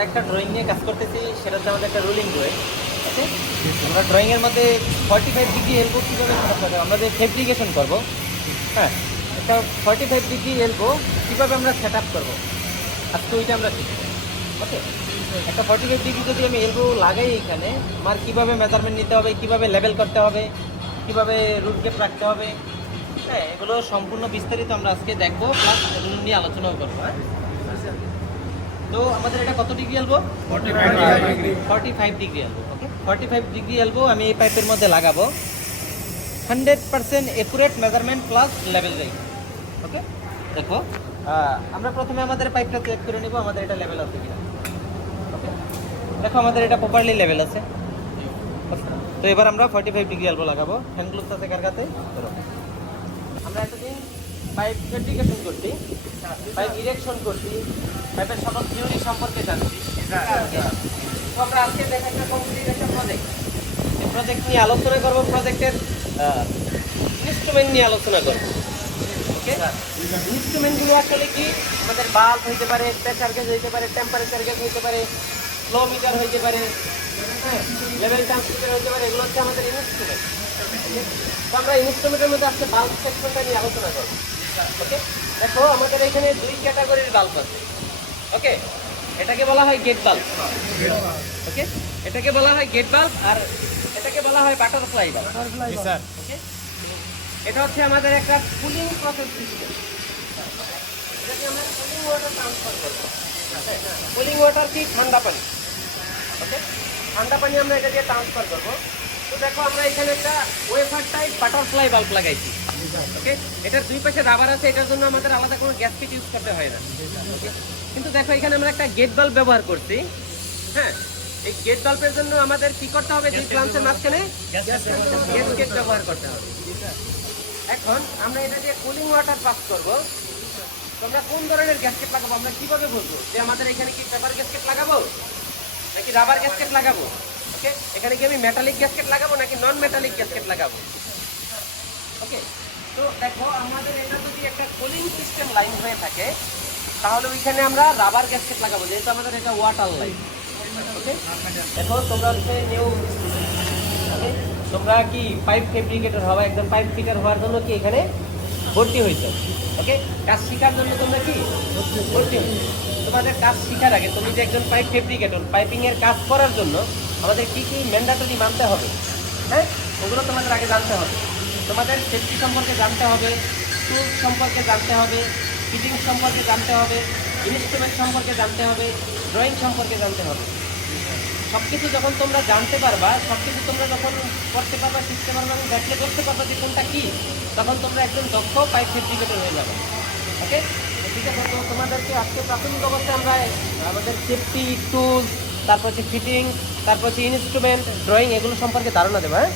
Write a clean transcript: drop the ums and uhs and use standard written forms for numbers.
আমরা একটা ড্রয়িং নিয়ে কাজ করতেছি, সেটা হচ্ছে আমাদের একটা রুলিং ড্রয়িং। ওকে, আমরা ড্রয়িংয়ের মধ্যে 45 ডিগ্রি এলবো কীভাবে সেট করবো, আমরা যে ফেব্রিকেশন করবো, হ্যাঁ, একটা 45 ডিগ্রি এলবো কীভাবে আমরা সেট আপ করবো, আজকে ওইটা আমরা শিখবো। ওকে, একটা 45 ডিগ্রি যদি আমি এলবো লাগাই এইখানে, আমার কীভাবে মেজারমেন্ট নিতে হবে, কীভাবে লেভেল করতে হবে, কীভাবে রুট গ্যাপ রাখতে হবে, হ্যাঁ, এগুলো সম্পূর্ণ বিস্তারিত আমরা আজকে দেখবো, প্লাস এগুলো নিয়ে আলোচনাও করবো। হ্যাঁ, তো আমাদের এটা কত degree elbow? 45 degree elbow. Okay, 45 degree elbow আমি এই পাইপের মধ্যে লাগাবো, 100% accurate measurement plus level right. Okay, দেখো আমরা প্রথমে আমাদের পাইপটা চেক করে নিব আমাদের এটা লেভেল আছে কিনা। ওকে, দেখো আমাদের এটা প্রপারলি লেভেল আছে। তো এবার আমরা 45 ডিগ্রি এলবো লাগাবো। হ্যান্ড গ্লোভস আছে কার কাছে? ধরো, আমরা এতদিন পাইপ ফেব্রিকেশন করছি, পাইপ ইরেকশন করছি, পাইপের সকল থিওরি সম্পর্কে জানছি। তো আমরা আজকে দেখা একটা কমপ্লিট একটা প্রজেক্ট, এই প্রজেক্ট নিয়ে আলোচনা করবো, প্রজেক্টের ইনস্ট্রুমেন্ট নিয়ে আলোচনা করবো। ওকে, ইনস্ট্রুমেন্টগুলো আসলে কি, আমাদের বাল্ব হইতে পারে, প্রেসার গেজ হইতে পারে, টেম্পারেচার গেজ হইতে পারে, ফ্লো মিটার হইতে পারে, হ্যাঁ, লেভেল ট্রান্সমিটার হইতে পারে, এগুলো হচ্ছে আমাদের ইনস্ট্রুমেন্ট। তো আমরা ইনস্ট্রুমেন্টের মধ্যে আজকে বাল্ব সেকশনটা নিয়ে আলোচনা করবো। ওকে, দেখো আমাদের এখানে দুই ক্যাটাগরির বাল্ব আছে। ওকে, এটাকে বলা হয় গেট বাল্ব। ওকে, এটাকে বলা হয় গেট বাল্ব, আর এটাকে বলা হয় বাটারফ্লাই বাল্ব। ওকে, এটা হচ্ছে আমাদের একটা কুলিং প্রসেস সিস্টেম। এটাকে আমরা কুলিং ওয়াটার ট্রান্সফার করবো। কুলিং ওয়াটার কি? ঠান্ডা পানি। ওকে, ঠান্ডা পানি আমরা এটা দিয়ে ট্রান্সফার করবো। তো দেখো আমরা এখানে একটা ওয়েফার টাইপ বাটারফ্লাই বাল্ব লাগাইছি। ওকে, এটার দুই পাশে রাবার আছে, এটার জন্য আমাদের আলাদা কোনো গ্যাসকেট ইউজ করতে হয় না। কিন্তু দেখো এখানে আমরা একটা গেট বাল্ব ব্যবহার করছি। হ্যাঁ, এই গেট বাল্বের জন্য আমাদের কি করতে হবে? দুই প্লান্সের মাঝখানে গ্যাসকেট ব্যবহার করতে হবে। এখন আমরা এটা দিয়ে কুলিং ওয়াটার পাস করবো। তো আমরা কোন ধরনের গ্যাসকেট লাগাবো, আমরা কিভাবে বুঝবো যে আমাদের এখানে কি পেপার গ্যাসকেট লাগাবো নাকি রাবার গ্যাসকেট লাগাবো? ওকে, এখানে কি আমি মেটালিক গ্যাসকেট লাগাবো নাকি নন মেটালিক গ্যাসকেট লাগাবো? ওকে, তো দেখো আমাদের এটা যদি একটা কুলিং সিস্টেম লাইন হয়ে থাকে, তাহলে ওইখানে আমরা রাবার গ্যাসকেট লাগাবো, যেহেতু আমাদের এটা ওয়াটার লাইন। ওকে, দেখো তোমরা হচ্ছে নিউ, তোমরা কি পাইপ ফেব্রিকেটর হওয়া, একদম পাইপ ফিটার হওয়ার জন্য কি এখানে ভর্তি হয়েছে। ওকে, কাজ শেখার জন্য তোমরা কি ভর্তি হয়েছে। তোমাদের কাজ শেখার আগে তুমি যে একজন পাইপ ফেব্রিকেটর, পাইপিং এর কাজ করার জন্য আমাদের কি কি ম্যান্ডেটরি মানতে হবে, হ্যাঁ, ওগুলো তোমাদের আগে জানতে হবে। তোমাদের সেফটি সম্পর্কে জানতে হবে, টুলস সম্পর্কে জানতে হবে, ফিটিং সম্পর্কে জানতে হবে, ইনস্ট্রুমেন্ট সম্পর্কে জানতে হবে, ড্রয়িং সম্পর্কে জানতে হবে। সব কিছু যখন তোমরা জানতে পারবা, সব কিছু তোমরা যখন করতে পারবা, শিখতে পারবা এবং দেখলে করতে পারবা যে কোনটা কি, তখন তোমরা একজন দক্ষ পাইপ ফেব্রিকেটর হয়ে যাবে। ওকে, ঠিক আছে। তো তোমাদেরকে আজকে প্রাথমিক অবস্থায় আমরা আমাদের সেফটি টুলস, তারপর হচ্ছে ফিটিং, তারপর হচ্ছে ইনস্ট্রুমেন্ট, ড্রয়িং, এগুলো সম্পর্কে ধারণা দেবো। হ্যাঁ,